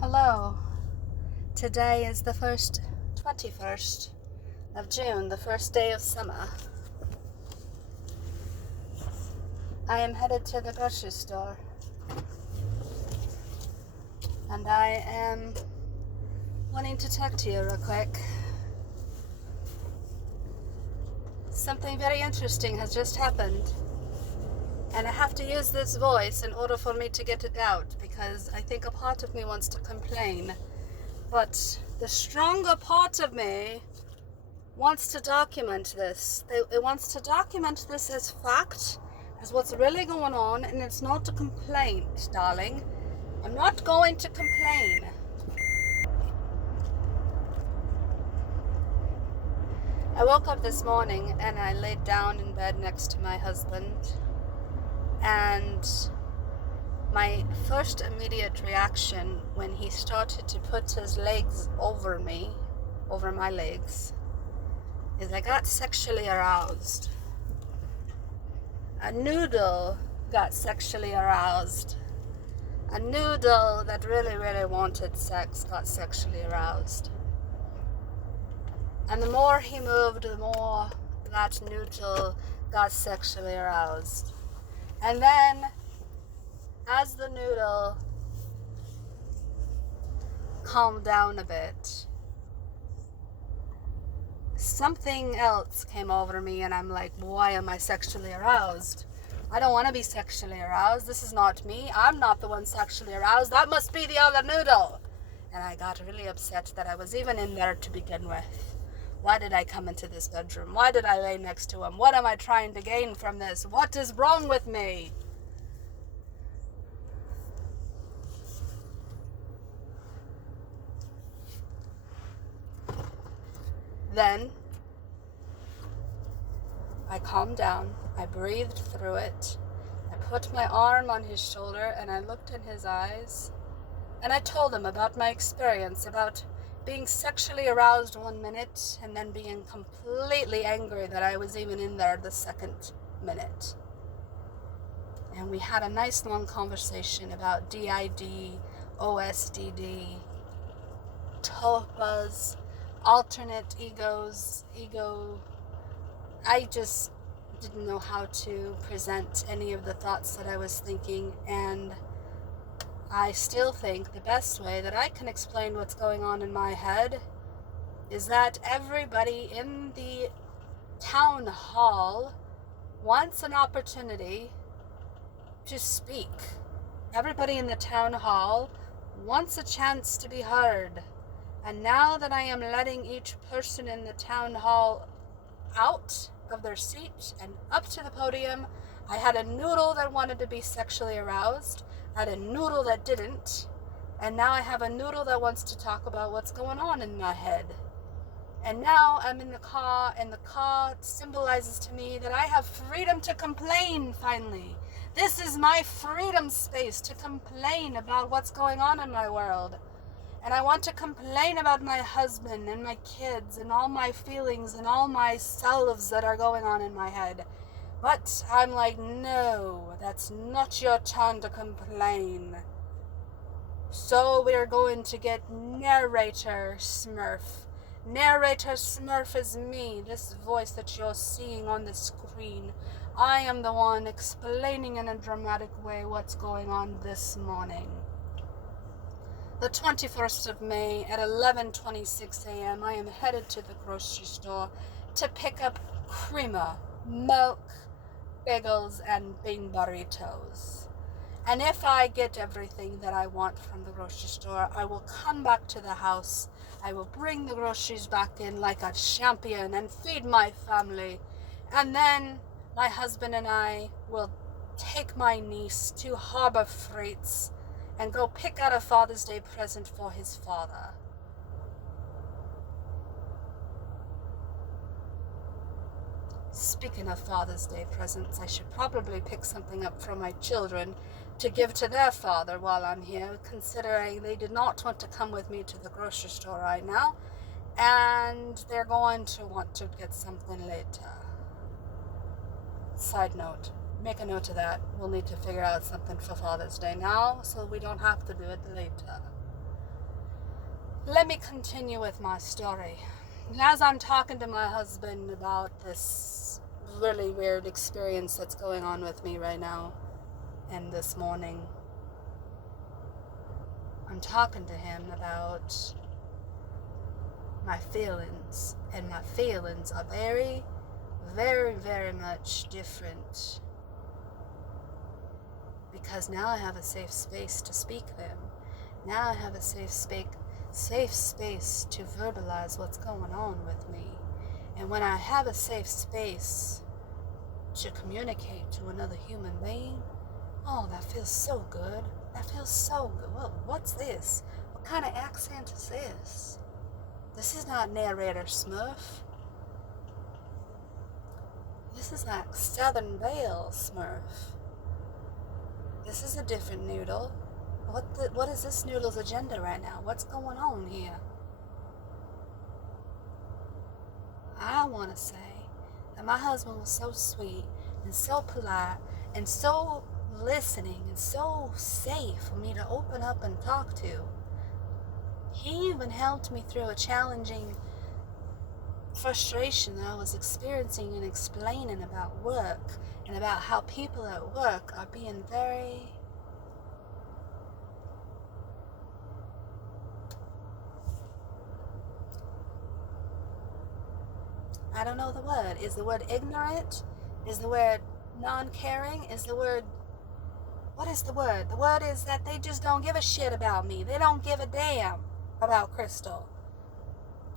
Hello. Today is the 21st of June, the first day of summer. I am headed to the grocery store. And I am wanting to talk to you real quick. Something very interesting has just happened. And I have to use this voice in order for me to get it out, because I think a part of me wants to complain. But the stronger part of me wants to document this. It wants to document this as fact, as what's really going on, and it's not a complaint, darling. I'm not going to complain. I woke up this morning and I laid down in bed next to my husband, and my first immediate reaction when he started to put his legs over my legs, is I got sexually aroused. A noodle got sexually aroused. A noodle that really, really wanted sex got sexually aroused. And the more he moved, the more that noodle got sexually aroused. And then, as the noodle calmed down a bit, something else came over me, and I'm like, why am I sexually aroused? I don't want to be sexually aroused. This is not me. I'm not the one sexually aroused. That must be the other noodle. And I got really upset that I was even in there to begin with. Why did I come into this bedroom? Why did I lay next to him? What am I trying to gain from this? What is wrong with me? Then I calmed down, I breathed through it, I put my arm on his shoulder and I looked in his eyes, and I told him about my experience, about being sexually aroused one minute and then being completely angry that I was even in there the second minute. And we had a nice long conversation about d.i.d, OSDD, topas, alternate ego. I just didn't know how to present any of the thoughts that I was thinking, and I still think the best way that I can explain what's going on in my head is that everybody in the town hall wants an opportunity to speak. Everybody in the town hall wants a chance to be heard. And now that I am letting each person in the town hall out of their seat and up to the podium, I had a noodle that wanted to be sexually aroused, I had a noodle that didn't, and now I have a noodle that wants to talk about what's going on in my head. And now I'm in the car, and the car symbolizes to me that I have freedom to complain finally. This is my freedom space to complain about what's going on in my world. And I want to complain about my husband and my kids and all my feelings and all my selves that are going on in my head. But I'm like, no, that's not your turn to complain. So we're going to get Narrator Smurf. Narrator Smurf is me, this voice that you're seeing on the screen. I am the one explaining in a dramatic way what's going on this morning. The 21st of May at 11:26 a.m. I am headed to the grocery store to pick up creamer, milk, bagels, and bean burritos. And if I get everything that I want from the grocery store, I will come back to the house. I will bring the groceries back in like a champion and feed my family. And then my husband and I will take my niece to Harbor Freights and go pick out a Father's Day present for his father. Speaking of Father's Day presents, I should probably pick something up for my children to give to their father while I'm here, considering they did not want to come with me to the grocery store right now, and they're going to want to get something later. Side note, make a note of that. We'll need to figure out something for Father's Day now, so we don't have to do it later. let me continue with my story. And as I'm talking to my husband about this really weird experience that's going on with me right now and this morning, I'm talking to him about my feelings, and my feelings are very, very, very much different because now I have a safe space to speak them. Now I have a safe space to verbalize what's going on with me. And when I have a safe space to communicate to another human being, oh, that feels so good. That feels so good. Well, what's this? What kind of accent is this? This is not narrator Smurf. This is like Southern Belle Smurf. This is a different noodle. What is this noodle's agenda right now? What's going on here? I want to say that my husband was so sweet and so polite and so listening and so safe for me to open up and talk to. He even helped me through a challenging frustration that I was experiencing and explaining about work and about how people at work are being very I don't know the word. Is the word ignorant? Is the word non-caring? Is the word... What is the word? The word is that they just don't give a shit about me. They don't give a damn about Crystal.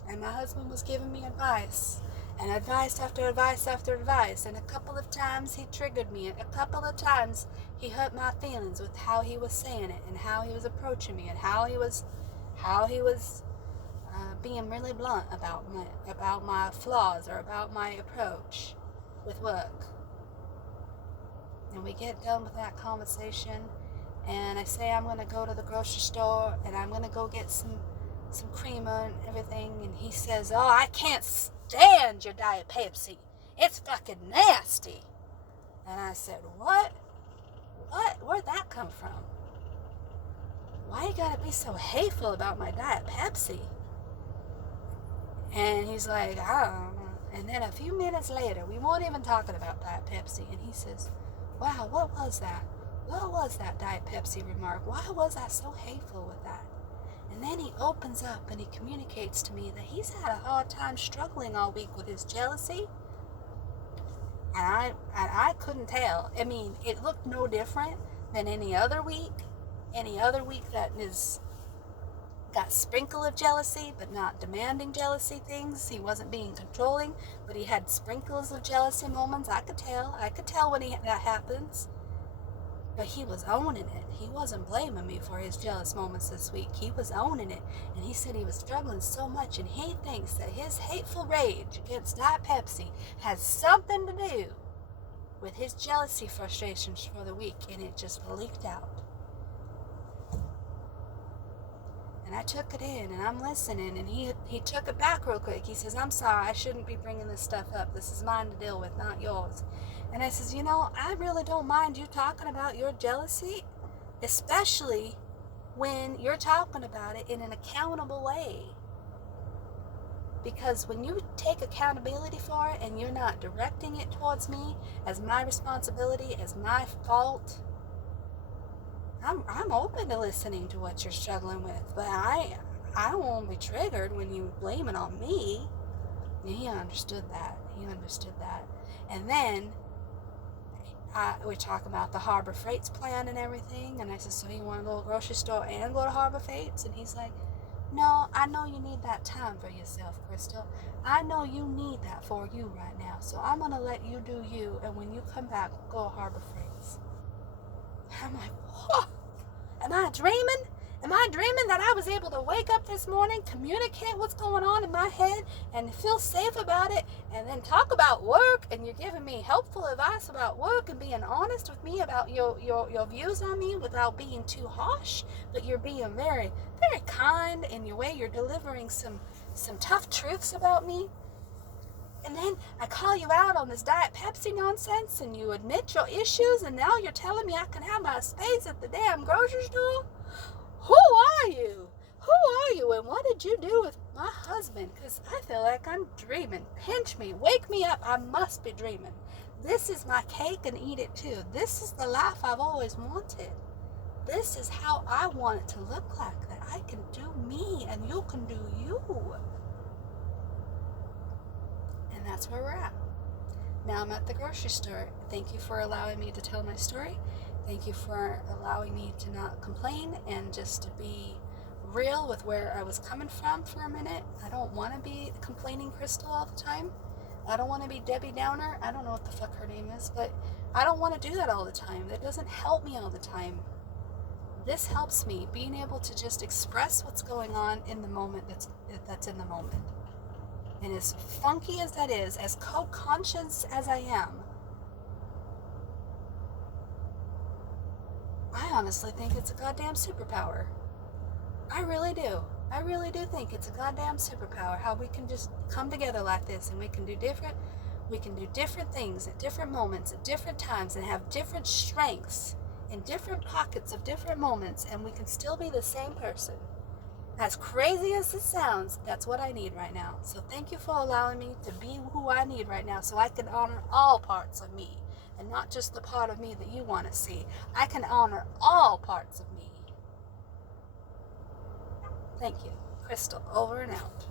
And my husband was giving me advice. And advice after advice after advice. And a couple of times he triggered me. And a couple of times he hurt my feelings with how he was saying it. And how he was approaching me. And how he was being really blunt about my flaws or about my approach with work. And we get done with that conversation, and I say I'm going to go to the grocery store and I'm going to go get some creamer and everything, and he says, oh, I can't stand your Diet Pepsi. It's fucking nasty. And I said, what? Where'd that come from? Why you gotta be so hateful about my Diet Pepsi? And he's like, I don't know. And then a few minutes later, we weren't even talking about Diet Pepsi, and he says, wow, what was that? What was that Diet Pepsi remark? Why was I so hateful with that? And then he opens up and he communicates to me that he's had a hard time struggling all week with his jealousy. And I couldn't tell. I mean, it looked no different than any other week that is got sprinkle of jealousy, but not demanding jealousy things. He wasn't being controlling, but he had sprinkles of jealousy moments. I could tell when that happens. But he was owning it. He wasn't blaming me for his jealous moments this week. He was owning it. And he said he was struggling so much, and he thinks that his hateful rage against Diet Pepsi has something to do with his jealousy frustrations for the week, and it just leaked out. And I took it in, and I'm listening, and he took it back real quick. He says, I'm sorry, I shouldn't be bringing this stuff up. This is mine to deal with, not yours. And I says, I really don't mind you talking about your jealousy, especially when you're talking about it in an accountable way. Because when you take accountability for it and you're not directing it towards me as my responsibility, as my fault, I'm open to listening to what you're struggling with, but I won't be triggered when you blame it on me. And he understood that. And then we talk about the Harbor Freights plan and everything, and I said, so you want to go to the grocery store and go to Harbor Freights? And he's like, no, I know you need that time for yourself, Crystal. I know you need that for you right now, so I'm going to let you do you, and when you come back, we'll go to Harbor Freights. I'm like, what? Am I dreaming? Am I dreaming that I was able to wake up this morning, communicate what's going on in my head, and feel safe about it, and then talk about work, and you're giving me helpful advice about work and being honest with me about your views on me without being too harsh, but you're being very, very kind in your way. You're delivering some tough truths about me. And then I call you out on this Diet Pepsi nonsense, and you admit your issues, and now you're telling me I can have my space at the damn grocery store? Who are you? And what did husband, because I feel like I'm dreaming. Pinch me, wake me up, I must be dreaming. This is my cake and eat it too. This is the life I've always wanted. This is how I want it to look like, that I can do me and you can do you. And that's where we're at. Now I'm at the grocery store. Thank you for allowing me to tell my story. Thank you for allowing me to not complain and just to be real with where I was coming from for a minute. I don't want to be complaining Crystal all the time. I don't want to be Debbie Downer. I don't know what the fuck her name is, but I don't want to do that all the time. That doesn't help me all the time. This helps me, being able to just express what's going on in the moment that's in the moment. And as funky as that is, as co-conscious as I am, I honestly think it's a goddamn superpower. I really do. I really do think it's a goddamn superpower, how we can just come together like this and we can do different things at different moments, at different times, and have different strengths in different pockets of different moments, and we can still be the same person. As crazy as this sounds, that's what I need right now. So thank you for allowing me to be who I need right now, so I can honor all parts of me and not just the part of me that you want to see. I can honor all parts of me. Thank you. Crystal, over and out.